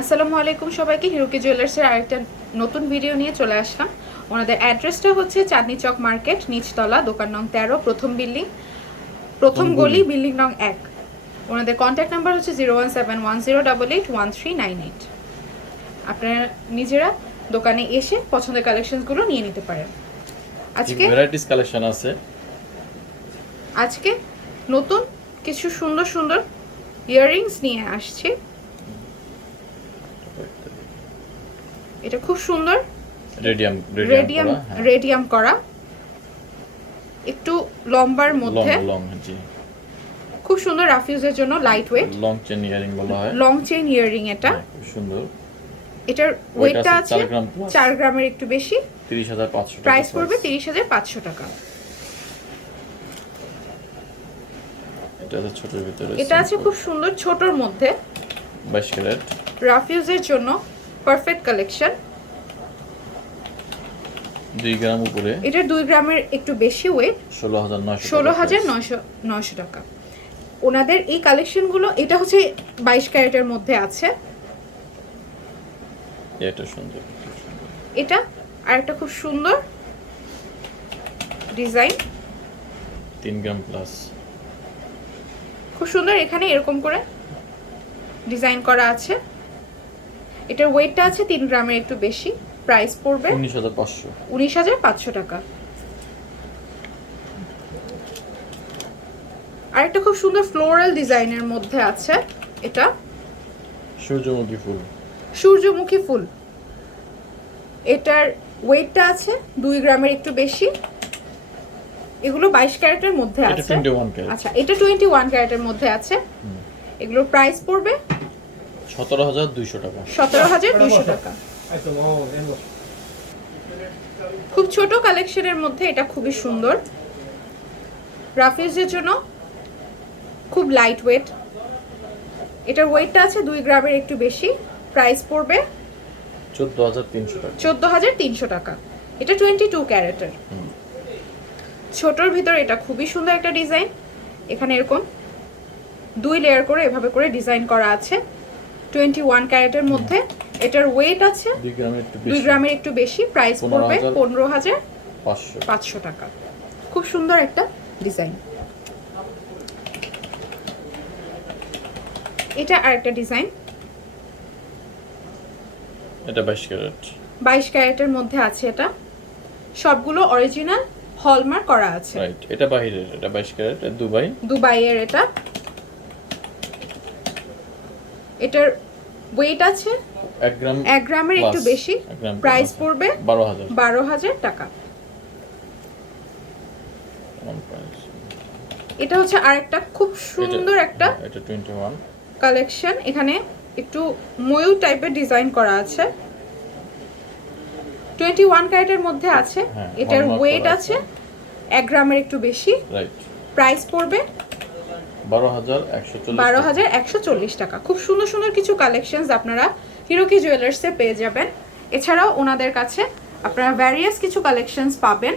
আসসালামু আলাইকুম সবাইকে হিরোকি জুয়েলার্সের আরেকটা নতুন ভিডিও নিয়ে চলে আসলাম। ওনাদের অ্যাড্রেসটা হচ্ছে চাঁদনি চক মার্কেট নিচতলা দোকান নং তেরো প্রথম বিল্ডিং প্রথম গলি বিল্ডিং নং এক। ওনাদের কন্ট্যাক্ট নাম্বার হচ্ছে zero one seven one zero double eight one three nine eight. আপনারা নিজেরা দোকানে এসে পছন্দের কালেকশনগুলো নিয়ে নিতে পারেন। আজকে ভ্যারাইটিস কালেকশন আছে। আজকে নতুন কিছু সুন্দর সুন্দর ইয়াররিংস নিয়ে আসছি। এটা খুব সুন্দর। রেডিয়াম রেডিয়াম হ্যাঁ। রেডিয়াম করা। একটু লম্বার মধ্যে। লং জি। খুব সুন্দর রাফিউজের জন্য light weight long chain earring বলা হয়। লং চেইন ইয়াররিং এটা। হ্যাঁ, খুব সুন্দর। এটার ওয়েটটা আছে আছে চার গ্রাম plus। গ্রামের একটু বেশি। তিরিশ হাজার পাঁচশো প্রাইস পড়বে তিরিশ হাজার পাঁচশো টাকা। এটা আছে ছোটের ভিতরে এটা আছে খুব সুন্দর ছোটর মধ্যে। বাইশ ক্যারেট। রাফিউজের জন্য পারফেক্ট কালেকশন দুই গ্রাম উপরে। এটার দুই গ্রামের একটু বেশি ওয়েট ষোলো হাজার নয়শো ষোলো হাজার নয়শো নয়শো টাকা। ওনাদের এই কালেকশনগুলো এটা হচ্ছে বাইশ ক্যারেটের মধ্যে আছে। এটা সুন্দর সুন্দর। এটা আর একটা খুব সুন্দর ডিজাইন তিন গ্রাম প্লাস খুব সুন্দর এখানে এরকম করে ডিজাইন করা আছে। এটার ওয়েটটা আছে তিন গ্রামের একটু বেশি প্রাইস পড়বে উনিশ হাজার পাঁচশো। উনিশ হাজার পাঁচশো টাকা। আর একটা খুব সুন্দর ফ্লোরাল ডিজাইনের মধ্যে আছে এটা। সূর্যমুখী ফুল। সূর্যমুখী ফুল। এটার ওয়েটটা আছে দুই গ্রামের একটু বেশি। এগুলো বাইশ ক্যারেটের মধ্যে আছে। আচ্ছা এটা টোয়েন্টি ওয়ান ক্যারেটের মধ্যে আছে। এগুলোর প্রাইস পড়বে সতেরো হাজার দুইশো টাকা। সতেরো হাজার দুশো টাকা। খুব ছোট কালেকশনের মধ্যে এটা খুবই সুন্দর। রাফিজের জন্য খুব লাইট ওয়েট এটার ওয়েটটা আছে দুই গ্রামের একটু বেশি। প্রাইস পড়বে চোদ্দ হাজার তিনশো টাকা। চোদ্দ হাজার তিনশো টাকা। এটা টোয়েন্টি টু ক্যারেটের ছোটর ভিতর এটা খুবই সুন্দর একটা ডিজাইন। এখানে এরকম দুই লেয়ার করে এভাবে করে ডিজাইন করা আছে। টোয়েন্টি ওয়ান ক্যারেটের মধ্যে। এটার ওয়েট আছে দুই গ্রামের একটু বেশি। একটু প্রাইস পড়বে। পনেরো হাজার পাঁচশো। টাকা। খুব সুন্দর একটা ডিজাইন এটা আরেকটা ডিজাইন এটা বাইশ ক্যারেট। বাইশ ক্যারেটের মধ্যে আছে এটা। সবগুলো অরিজিনাল হলমার্ক করা আছে। রাইট এটা বাহিরের এটা বাইশ ক্যারেট দুবাই। দুবাইয়ের এটা। এটার ওয়েট আছে এক গ্রাম এক গ্রামের একটু বেশি। প্রাইস পড়বে বারো হাজার। টাকা। এটা হচ্ছে আরেকটা খুব সুন্দর একটা কালেকশন এখানে একটু ময়ূর টাইপের ডিজাইন করা আছে। টোয়েন্টি ওয়ান ক্যারেটের মধ্যে আছে। এটার ওয়েট আছে। এক গ্রামের একটু বেশি। প্রাইস পড়বে বারো হাজার একশো চল্লিশ বারো হাজার একশো চল্লিশ টাকা। খুব সুন্দর সুন্দর কিছু কালেকশনস আপনারা হিরোকি জুয়েলার্সে পেয়ে যাবেন। এছাড়াও ওনাদের কাছে আপনারা ভ্যারিয়াস কিছু কালেকশনস পাবেন।